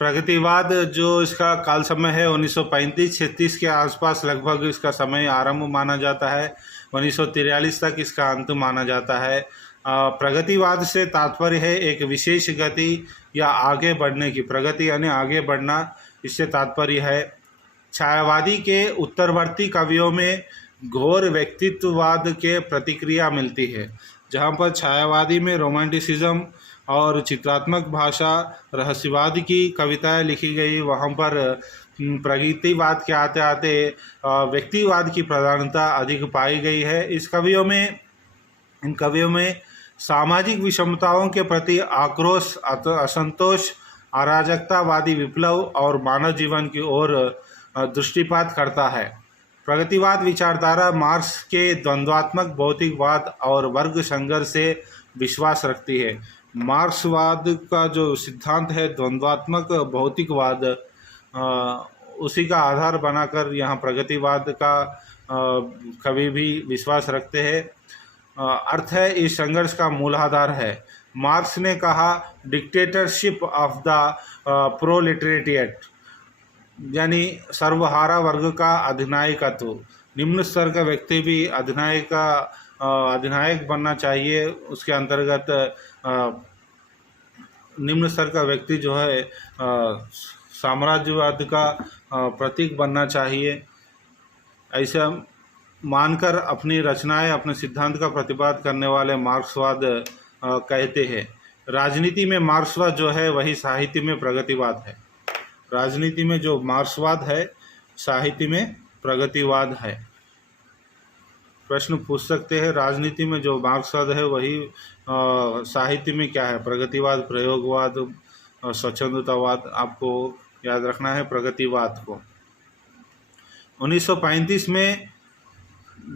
प्रगतिवाद जो इसका काल समय है 1935-36 के आसपास लगभग इसका समय आरंभ माना जाता है। 1943 तक इसका अंत माना जाता है। प्रगतिवाद से तात्पर्य है एक विशेष गति या आगे बढ़ने की। प्रगति यानी आगे बढ़ना, इससे तात्पर्य है। छायावादी के उत्तरवर्ती कवियों में घोर व्यक्तित्ववाद के प्रतिक्रिया मिलती है। जहाँ पर छायावादी में रोमांटिसिज्म और चित्रात्मक भाषा, रहस्यवाद की कविताएं लिखी गई, वहाँ पर प्रगतिवाद के आते आते व्यक्तिवाद की प्रधानता अधिक पाई गई है। इन कवियों में सामाजिक विषमताओं के प्रति आक्रोश, असंतोष, अराजकतावादी विप्लव और मानव जीवन की ओर दृष्टिपात करता है। प्रगतिवाद विचारधारा मार्क्स के द्वंद्वात्मक भौतिकवाद और वर्ग संघर्ष से विश्वास रखती है। मार्क्सवाद का जो सिद्धांत है द्वंद्वात्मक भौतिकवाद, उसी का आधार बनाकर यहाँ प्रगतिवाद का कवि भी विश्वास रखते हैं। अर्थ है इस संघर्ष का मूलाधार है। मार्क्स ने कहा डिक्टेटरशिप ऑफ द प्रोलेटेरिएट, यानी सर्वहारा वर्ग का अधिनायकत्व। निम्न स्तर का व्यक्ति भी अधिनायक बनना चाहिए। उसके अंतर्गत निम्न स्तर का व्यक्ति जो है साम्राज्यवाद का प्रतीक बनना चाहिए। ऐसा मानकर अपनी रचनाएं, अपने सिद्धांत का प्रतिपादन करने वाले मार्क्सवाद कहते हैं। राजनीति में मार्क्सवाद जो है वही साहित्य में प्रगतिवाद है। राजनीति में जो मार्क्सवाद है, साहित्य में प्रगतिवाद है। प्रश्न पूछ सकते हैं, राजनीति में जो मार्क्सवाद है वही साहित्य में क्या है? प्रगतिवाद, प्रयोगवाद, स्वच्छंदतावाद। आपको याद रखना है प्रगतिवाद को। 1935 में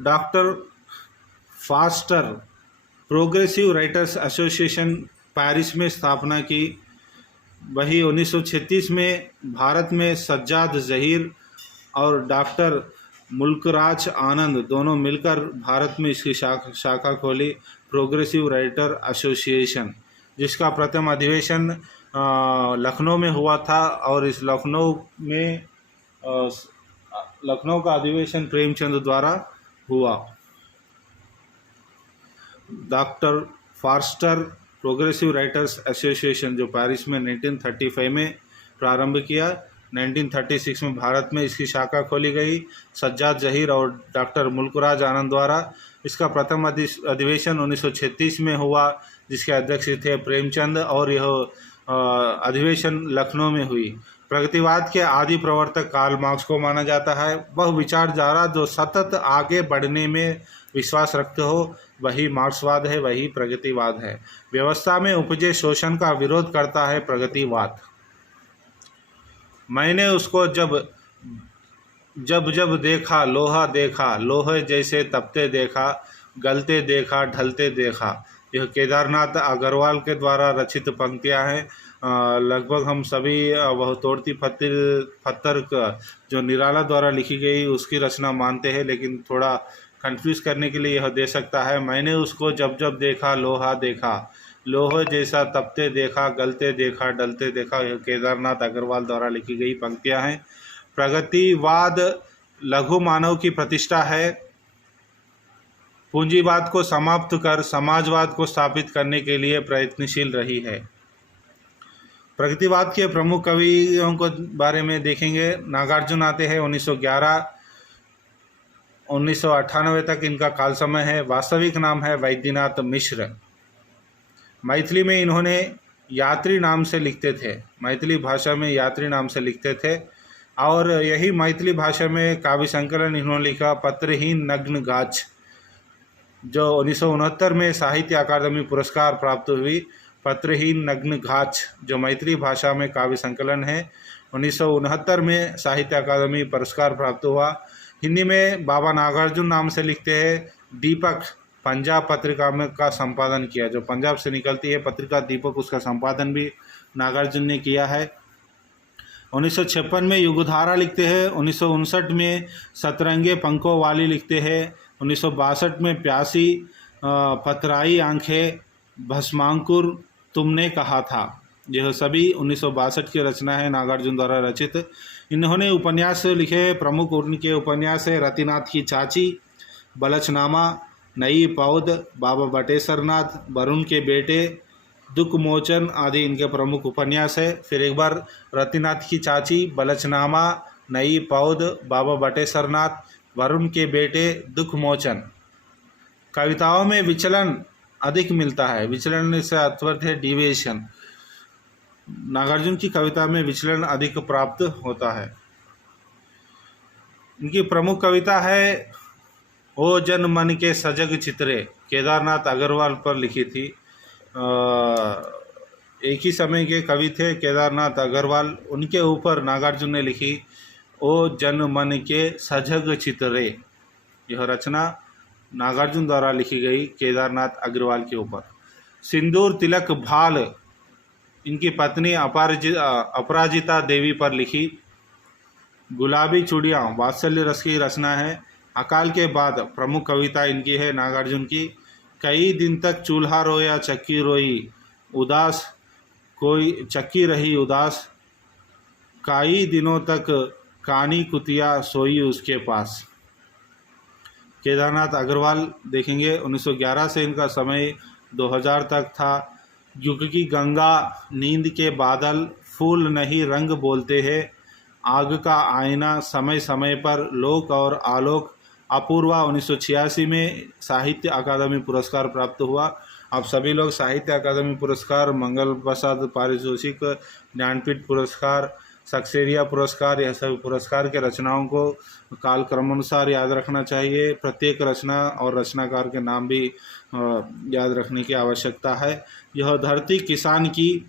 doctor faster progressive writers association Paris में स्थापना की। वही 1936 में भारत में सज्जाद जहीर और डॉक्टर मुल्कराज आनंद दोनों मिलकर भारत में इसकी शाखा खोली, प्रोग्रेसिव राइटर एसोसिएशन, जिसका प्रथम अधिवेशन लखनऊ में हुआ था। और इस लखनऊ का अधिवेशन प्रेमचंद द्वारा हुआ। Doctor faster progressive writers association जो पेरिस में 1935 में प्रारंभ किया, 1936 में भारत में इसकी शाखा खोली गई सज्जाद जहीर और डॉक्टर मुल्कराज आनंद द्वारा। इसका प्रथम अधिवेशन 1936 में हुआ, जिसके अध्यक्ष थे प्रेमचंद, और यह अधिवेशन लखनऊ में हुई। प्रगतिवाद के आदि प्रवर्तक कार्ल मार्क्स को माना जाता है। वह विचारधारा जो सतत आगे बढ़ने में विश्वास रखते हो वही मार्क्सवाद है, वही प्रगतिवाद है। व्यवस्था में उपजे शोषण का विरोध करता है प्रगतिवाद। मैंने उसको जब देखा, लोहे जैसे तपते देखा, गलते देखा, ढलते देखा। यह केदारनाथ अग्रवाल के द्वारा रचित पंक्तियां हैं। लगभग हम सभी वह तोड़ती पत्थर का जो निराला द्वारा लिखी गई उसकी रचना मानते हैं, लेकिन थोड़ा कंफ्यूज करने के लिए यह दे सकता है। मैंने उसको जब देखा, लोहे जैसा तपते देखा, गलते देखा, डलते देखा। यह केदारनाथ अग्रवाल द्वारा लिखी गई पंक्तियां हैं। प्रगतिवाद लघु मानव की प्रतिष्ठा है। पूंजीवाद को समाप्त कर समाजवाद को स्थापित करने के लिए प्रयत्नशील रही है। प्रगतिवाद के प्रमुख कवियों को बारे में देखेंगे। नागार्जुन आते हैं 1911 1998 तक इनका काल समय है। वास्तविक नाम है वैद्यनाथ मिश्र। मैथिली में इन्होंने यात्री नाम से लिखते थे, मैथिली भाषा में यात्री नाम से लिखते थे। और यही मैथिली भाषा में काव्य संकलन इन्होंने लिखा पत्रहीन नग्न गाछ, जो 1969 में साहित्य अकादमी पुरस्कार प्राप्त हुई। पत्रहीन नग्न गाछ जो मैथिली भाषा में काव्य संकलन है, 1969 में साहित्य अकादमी पुरस्कार प्राप्त हुआ। हिंदी में बाबा नागार्जुन नाम से लिखते हैं। दीपक पंजाब पत्रिका में का संपादन किया, जो पंजाब से निकलती है पत्रिका दीपक, उसका संपादन भी नागार्जुन ने किया है। 1956 में युगधारा लिखते हैं। 1959 में सतरंगे पंखों वाली लिखते हैं। 1962 में प्यासी, पथराई आंखें, भस्मांकुर, तुमने कहा था। यह सभी 1962 की रचना है, नागार्जुन द्वारा रचित। इन्होंने उपन्यास लिखे। प्रमुख उनके उपन्यास है रतिनाथ की चाची, बलचनामा, नई पौध, बाबा बटेश्वरनाथ, वरुण के बेटे, दुख मोचन आदि इनके प्रमुख उपन्यास है। फिर एक बार, रतिनाथ की चाची, बलचनामा, नई पौध, बाबा बटेश्वरनाथ, वरुण के बेटे, दुख मोचन। कविताओं में विचलन अधिक मिलता है। विचलन से अर्थ है डिविएशन। नागार्जुन की कविता में विचलन अधिक प्राप्त होता है। इनकी प्रमुख कविता है ओ जन मन के सजग चित्रे, केदारनाथ अग्रवाल पर लिखी थी। एक ही समय के कवि थे केदारनाथ अग्रवाल, उनके ऊपर नागार्जुन ने लिखी ओ जन मन के सजग चित्रे। यह रचना नागार्जुन द्वारा लिखी गई केदारनाथ अग्रवाल के ऊपर। सिंदूर तिलक भाल इनकी पत्नी अपराजिता देवी पर लिखी। गुलाबी चूड़ियाँ वात्सल्य रस की रचना है। अकाल के बाद प्रमुख कविता इनकी है नागार्जुन की। कई दिन तक चूल्हा रोया चक्की रोई उदास, कोई चक्की रही उदास, कई दिनों तक कानी कुतिया सोई उसके पास। केदारनाथ अग्रवाल देखेंगे 1911 से इनका समय 2000 तक था। युग की गंगा, नींद के बादल, फूल नहीं रंग बोलते हैं, आग का आईना, समय समय पर, लोक और आलोक, अपूर्वा 1986 में साहित्य अकादमी पुरस्कार प्राप्त हुआ। आप सभी लोग साहित्य अकादमी पुरस्कार, मंगल प्रसाद पारितोषिक, ज्ञानपीठ पुरस्कार, सक्सेरिया पुरस्कार, यह सभी पुरस्कार के रचनाओं को कालक्रमानुसार याद रखना चाहिए। प्रत्येक रचना और रचनाकार के नाम भी याद रखने की आवश्यकता है। यह धरती किसान की,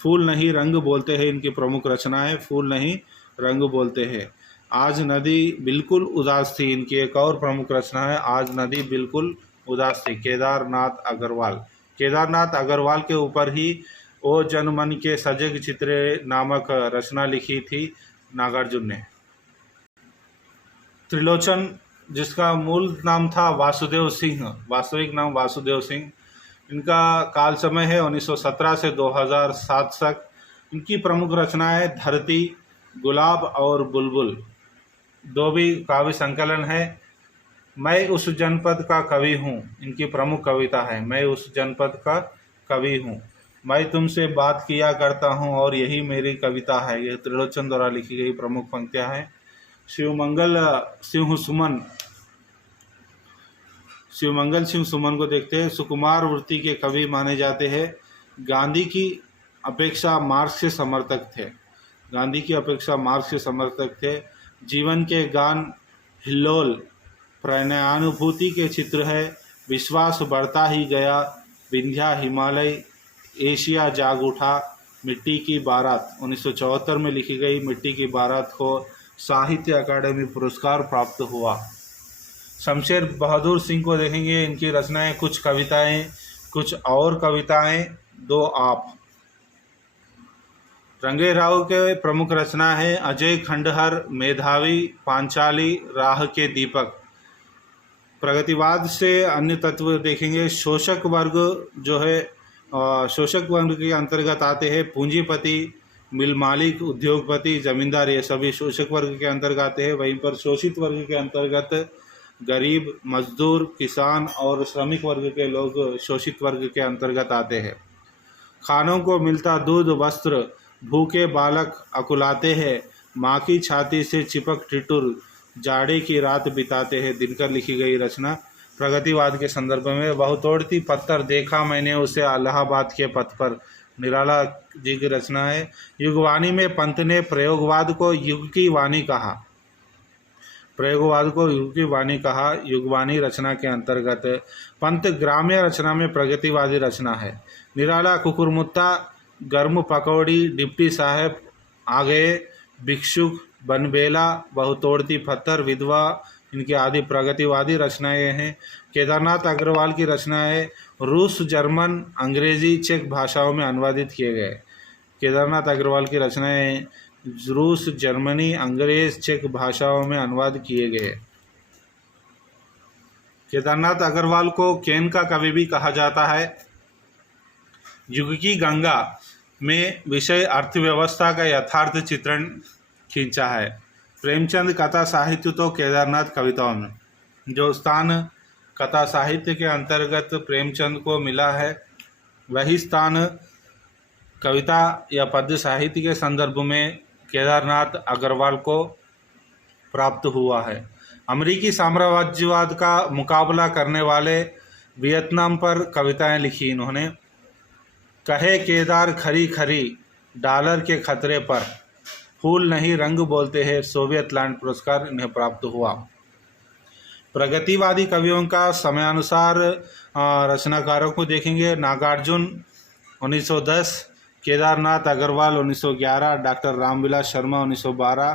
फूल नहीं रंग बोलते हैं इनकी प्रमुख रचना है। फूल नहीं रंग बोलते हैं। आज नदी बिल्कुल उदास थी इनकी एक और प्रमुख रचना है। आज नदी बिल्कुल उदास थी, केदारनाथ अग्रवाल। केदारनाथ अग्रवाल के ऊपर ही ओ जनमन के सजग चित्रे नामक रचना लिखी थी नागार्जुन ने। त्रिलोचन, जिसका मूल नाम था वासुदेव सिंह, वास्तविक नाम वासुदेव सिंह, इनका काल समय है 1917 से 2007 तक। इनकी प्रमुख रचना है धरती, गुलाब और बुलबुल, दो भी काव्य संकलन है। मैं उस जनपद का कवि हूँ इनकी प्रमुख कविता है। मैं उस जनपद का कवि हूँ, मैं तुमसे बात किया करता हूँ और यही मेरी कविता है। यह त्रिलोचन द्वारा लिखी गई प्रमुख पंक्तियाँ हैं। शिवमंगल सिंह सुमन को देखते हैं। सुकुमार वृत्ति के कवि माने जाते हैं। गांधी की अपेक्षा मार्क्स के समर्थक थे। गांधी की अपेक्षा मार्क्स के समर्थक थे। जीवन के गान हिल्लोल, प्रणयानुभूति के चित्र है। विश्वास बढ़ता ही गया, विंध्या हिमालय, एशिया जाग उठा, मिट्टी की बारात 1974 में लिखी गई मिट्टी की बारात को साहित्य अकादमी पुरस्कार प्राप्त हुआ। शमशेर बहादुर सिंह को देखेंगे। इनकी रचनाएं, कुछ कविताएं, कुछ और कविताएं, दो आप। रंगे राव के प्रमुख रचना है अजय खंडहर, मेधावी, पांचाली, राह के दीपक। प्रगतिवाद से अन्य तत्व देखेंगे। शोषक वर्ग जो है, शोषक वर्ग के अंतर्गत आते हैं पूंजीपति, मिल मालिक, उद्योगपति, जमींदार, ये सभी शोषक वर्ग के अंतर्गत आते हैं। वहीं पर शोषित वर्ग के अंतर्गत गरीब, मजदूर, किसान और श्रमिक वर्ग के लोग शोषित वर्ग के अंतर्गत आते हैं। खानों को मिलता दूध वस्त्र, भूखे बालक अकुलाते हैं, माँ की छाती से चिपक ठिठुर, जाड़े की रात बिताते हैं। दिनकर लिखी गई रचना प्रगतिवाद के संदर्भ में। बहुतोड़ती पत्थर देखा मैंने उसे इलाहाबाद के पथ पर, निराला जी की रचना है। युगवाणी में पंत ने प्रयोगवाद को युग की वाणी कहा। प्रयोगवाद को युग की वाणी कहा, युगवाणी रचना के अंतर्गत। पंत ग्राम्य रचना में प्रगतिवादी रचना है। निराला कुकुरमुत्ता, गर्म पकौड़ी, डिप्टी साहब आ गए, भिक्षुक, बनबेला, बहुतोड़ती पत्थर, विधवा, इनकी आदि प्रगतिवादी रचनाएं हैं। केदारनाथ अग्रवाल की रचनाएं रूस, जर्मन, अंग्रेजी, चेक भाषाओं में अनुवादित किए गए। केदारनाथ अग्रवाल की रचनाएं रूस, जर्मनी, अंग्रेज, चेक भाषाओं में अनुवाद किए गए। केदारनाथ अग्रवाल को केन का कवि भी कहा जाता है। युग की गंगा में विषय अर्थव्यवस्था का यथार्थ चित्रण खींचा है। प्रेमचंद कथा साहित्य तो केदारनाथ कविताओं में जो स्थान कथा साहित्य के अंतर्गत प्रेमचंद को मिला है, वही स्थान कविता या पद्य साहित्य के संदर्भ में केदारनाथ अग्रवाल को प्राप्त हुआ है। अमेरिकी साम्राज्यवाद का मुकाबला करने वाले वियतनाम पर कविताएं लिखी इन्होंने। कहे केदार खरी खरी डॉलर के खतरे पर, फूल नहीं रंग बोलते हैं, सोवियत लैंड पुरस्कार इन्हें प्राप्त हुआ। प्रगतिवादी कवियों का समयानुसार रचनाकारों को देखेंगे। नागार्जुन 1910, केदारनाथ अग्रवाल 1911, डॉक्टर रामविलास शर्मा 1912,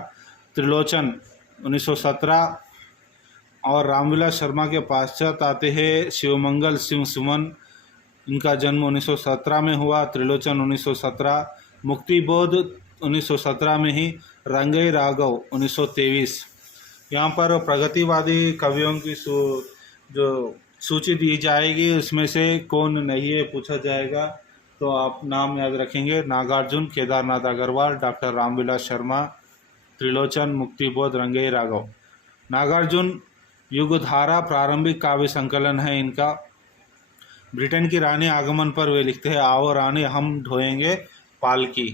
त्रिलोचन 1917 और रामविलास शर्मा के पश्चात आते हैं शिवमंगल सिंह सुमन, इनका जन्म 1917 में हुआ। त्रिलोचन 1917, मुक्तिबोध 1917 में ही, रंगई राघव 1923। यहाँ पर प्रगतिवादी कवियों की जो सूची दी जाएगी उसमें से कौन नहीं है पूछा जाएगा, तो आप नाम याद रखेंगे। नागार्जुन, केदारनाथ अग्रवाल, डॉक्टर रामविलास शर्मा, त्रिलोचन, मुक्तिबोध, रंगई राघव। नागार्जुन युगधारा प्रारंभिक काव्य संकलन है इनका। ब्रिटेन की रानी आगमन पर वे लिखते हैं, आओ रानी हम ढोएंगे पालकी।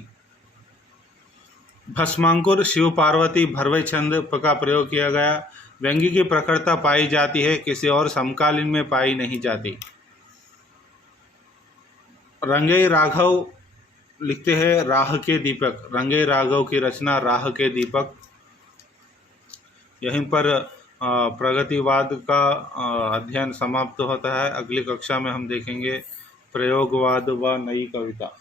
भस्मांकुर शिव पार्वती भरवे छंद का प्रयोग किया गया। व्यंग्य की प्रखरता पाई जाती है, किसी और समकालीन में पाई नहीं जाती। रंगई राघव लिखते हैं राह के दीपक। रंगई राघव की रचना राह के दीपक। यहीं पर प्रगतिवाद का अध्ययन समाप्त होता है। अगली कक्षा में हम देखेंगे प्रयोगवाद व नई कविता।